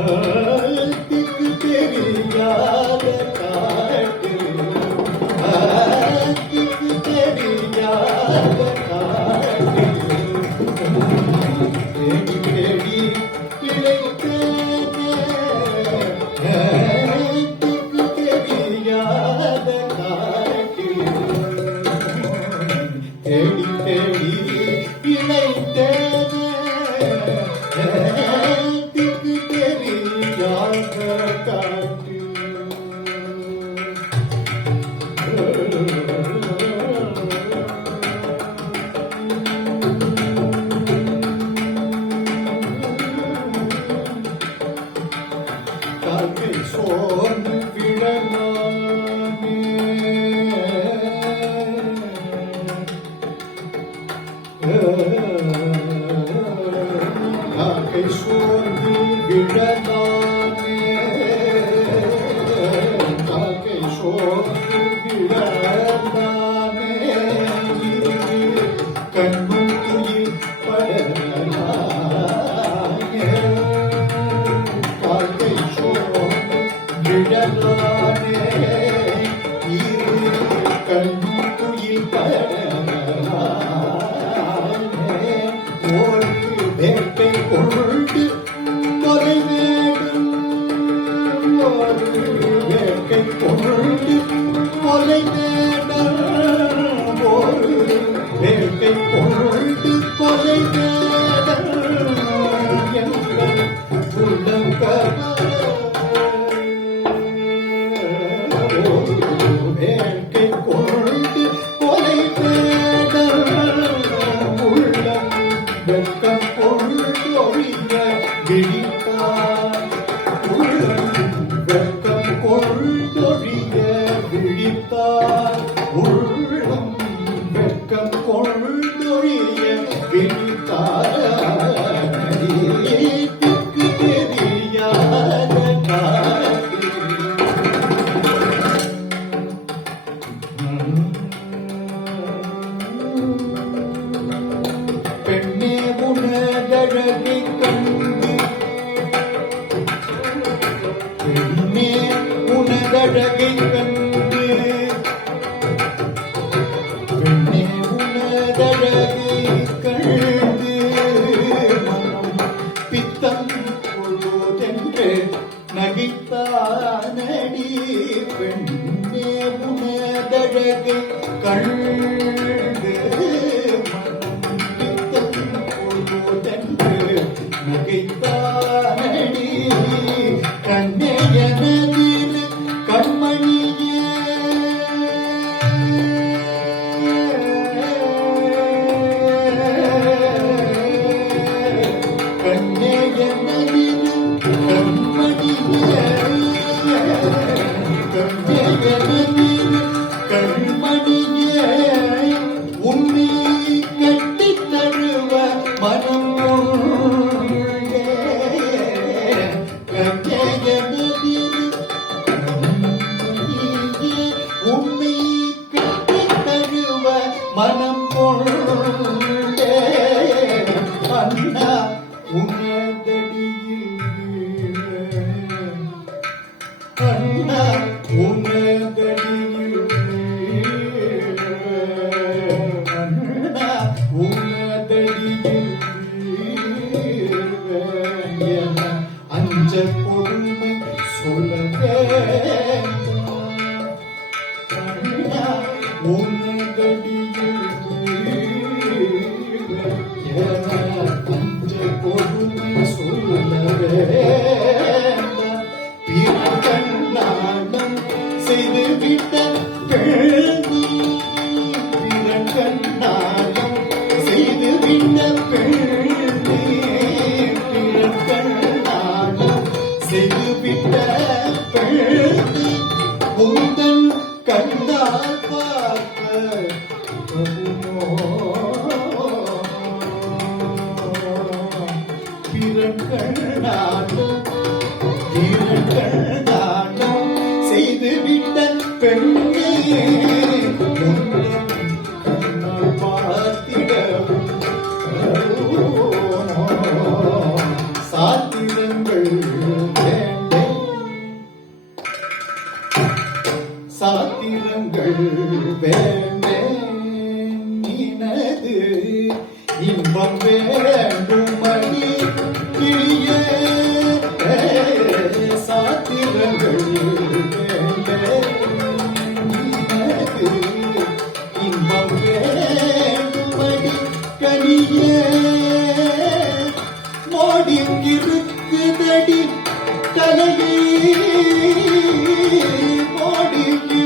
Oh Yeah. Thank you. உலகை கண்டு பெண்ணே உனதழகை கண்டு மனம் பித்தம் பொழுதென்று நகைத்தானடி. பெண்ணே உனதழகை கண்டு மனம் பித்தம் பொழுதென்று நகைத்தான் million 둘째 திரட்கண்டாட்டம் திரட்கண்டாட்டம் செய்து மோடிக்கிருக்குதடி தலையே மோடிக்கு